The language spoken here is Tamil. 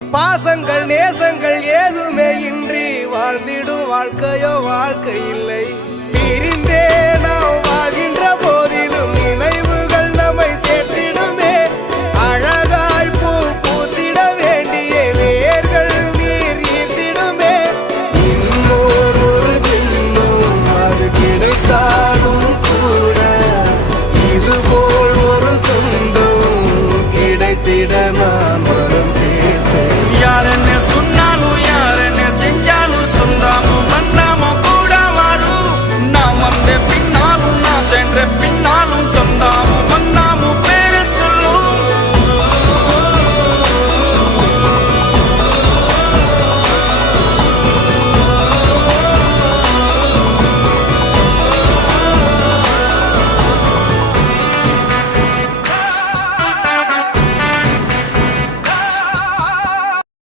பாசங்கள் நேசங்கள் ஏதுமே இன்றி வாழ்ந்திடும் வாழ்க்கையோ வாழ்க்கை இல்லை. பிரிந்தே நாம் வாழ்கின்ற